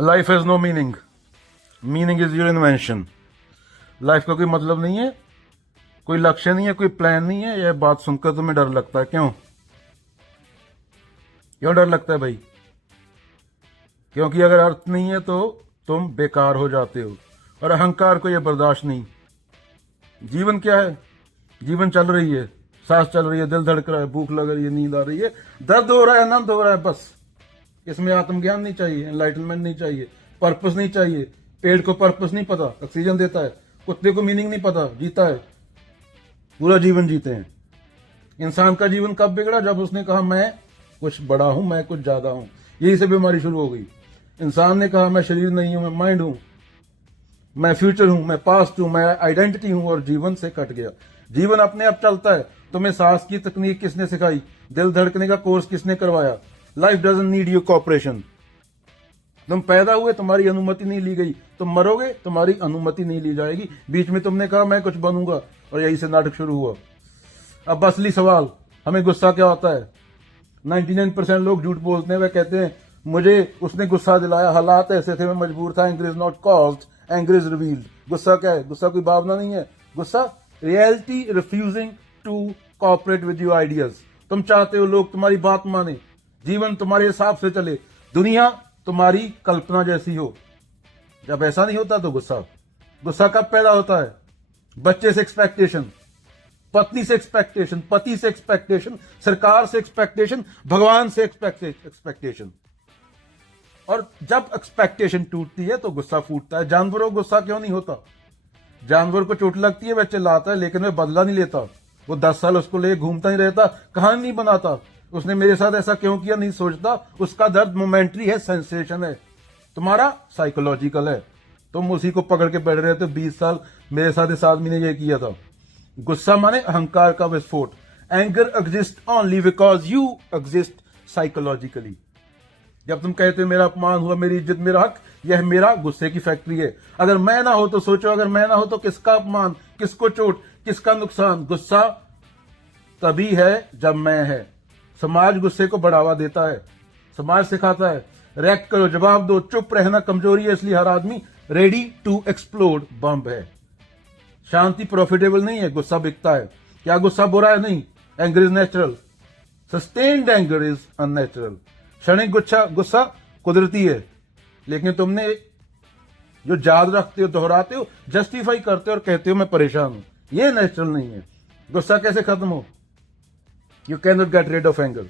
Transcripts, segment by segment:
Life has no meaning, meaning is your invention. Life का कोई मतलब नहीं है, कोई लक्ष्य नहीं है, कोई प्लान नहीं है। यह बात सुनकर तुम्हें डर लगता है। क्यों क्यों डर लगता है भाई? क्योंकि अगर अर्थ नहीं है तो तुम बेकार हो जाते हो, और अहंकार को यह बर्दाश्त नहीं। जीवन क्या है? जीवन चल रही है, सांस चल रही है, दिल धड़क रहा है, भूख लग रही है, नींद आ रही है, दर्द हो रहा है, आनंद हो रहा है, बस। इसमें आत्मज्ञान नहीं चाहिए, एनलाइटनमेंट नहीं चाहिए, पर्पस नहीं चाहिए। पेड़ को पर्पस नहीं पता, ऑक्सीजन देता है। कुत्ते को मीनिंग नहीं पता, जीता है, पूरा जीवन जीते हैं। इंसान का जीवन कब बिगड़ा? जब उसने कहा मैं कुछ बड़ा हूं, मैं कुछ ज्यादा हूं। यही से बीमारी शुरू हो गई। इंसान ने कहा मैं शरीर नहीं हूं, मैं माइंड हूं, मैं फ्यूचर हूं, मैं पास्ट हूं, मैं आइडेंटिटी हूं, और जीवन से कट गया। जीवन अपने आप चलता है। तुम्हें सांस की तकनीक किसने सिखाई? दिल धड़कने का कोर्स किसने करवाया? Life doesn't need your cooperation. तुम पैदा हुए, तुम्हारी अनुमति नहीं ली गई। तुम मरोगे, तुम्हारी अनुमति नहीं ली जाएगी। बीच में तुमने कहा मैं कुछ बनूंगा, और यही से नाटक शुरू हुआ। अब असली सवाल, हमें गुस्सा क्या होता है? 99% लोग झूठ बोलते हैं। वे कहते हैं मुझे उसने गुस्सा दिलाया, हालात ऐसे थे, मैं मजबूर था। Anger is not caused, anger is revealed. गुस्सा क्या है? गुस्सा कोई भावना नहीं है। गुस्सा reality refusing to cooperate with your ideas. तुम चाहते हो लोग तुम्हारी बात माने, जीवन तुम्हारे हिसाब से चले, दुनिया तुम्हारी कल्पना जैसी हो। जब ऐसा नहीं होता तो गुस्सा कब पैदा होता है? बच्चे से एक्सपेक्टेशन, पत्नी से एक्सपेक्टेशन, पति से एक्सपेक्टेशन, सरकार से एक्सपेक्टेशन, भगवान से एक्सपेक्टेशन। और जब एक्सपेक्टेशन टूटती है तो गुस्सा फूटता है। जानवरों को गुस्सा क्यों नहीं होता? जानवर को चोट लगती है, वह चिल्लाता है, लेकिन वह बदला नहीं लेता। वो 10 साल उसको ले घूमता ही रहता, कहानी नहीं बनाता उसने मेरे साथ ऐसा क्यों किया, नहीं सोचता। उसका दर्द मोमेंट्री है, सेंसेशन है। तुम्हारा साइकोलॉजिकल है। तुम उसी को पकड़ के बैठ रहे थे 20 साल, मेरे साथ इस आदमी ने यह किया था। गुस्सा माने अहंकार का विस्फोट। Anger exist only because you exist psychologically. जब तुम कहते हो मेरा अपमान हुआ, मेरी इज्जत, मेरा हक, यह मेरा गुस्से की फैक्ट्री है। अगर मैं ना हो तो सोचो, अगर मैं ना हो तो किसका अपमान, किसको चोट, किसका नुकसान? गुस्सा तभी है जब मैं है। समाज गुस्से को बढ़ावा देता है। समाज सिखाता है रिएक्ट करो, जवाब दो, चुप रहना कमजोरी है, इसलिए हर आदमी रेडी टू एक्सप्लोड बम है। शांति प्रॉफिटेबल नहीं है, गुस्सा बिकता है। क्या गुस्सा बुरा है? नहीं। Anger is natural, sustained anger is unnatural. क्षणिक गुस्सा कुदरती है, लेकिन तुमने जो याद रखते हो, दोहराते हो, जस्टिफाई करते हो और कहते हो मैं परेशान हूं, यह नेचुरल नहीं है। गुस्सा कैसे खत्म हो? You can not gate rid of anger,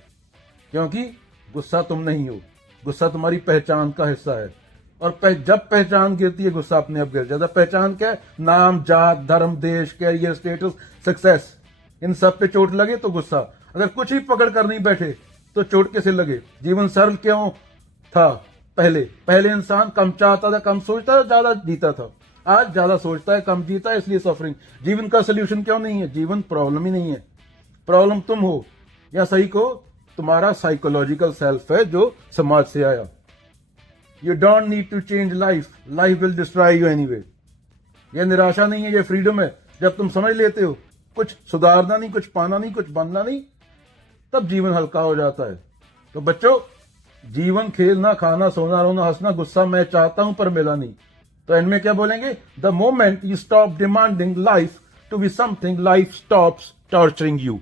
क्योंकि गुस्सा तुम नहीं हो। गुस्सा तुम्हारी पहचान का हिस्सा है, और जब पहचान गिरती है गुस्सा अपने आप गिर जाता है। पहचान क्या है? नाम, जात, धर्म, देश, कैरियर, स्टेटस, सक्सेस। इन सब पे चोट लगे तो गुस्सा। अगर कुछ ही पकड़ कर नहीं बैठे तो चोट कैसे लगे? जीवन सरल क्यों था? पहले इंसान कम चाहता था, कम सोचता था, ज्यादा जीता था। आज ज्यादा सोचता है, कम जीता है, इसलिए सफरिंग। जीवन का सोल्यूशन क्यों नहीं है? जीवन प्रॉब्लम ही नहीं है। प्रॉब्लम तुम हो, या सही को तुम्हारा साइकोलॉजिकल सेल्फ है जो समाज से आया। You don't need to change life, life will destroy you anyway. यह निराशा नहीं है, यह फ्रीडम है। जब तुम समझ लेते हो कुछ सुधारना नहीं, कुछ पाना नहीं, कुछ बनना नहीं, तब जीवन हल्का हो जाता है। तो बच्चों, जीवन खेलना, खाना, सोना, रोना, हंसना, गुस्सा मैं चाहता हूं पर मिला नहीं। तो एंड में क्या बोलेंगे? The moment you stop demanding life to be something, life stops torturing you.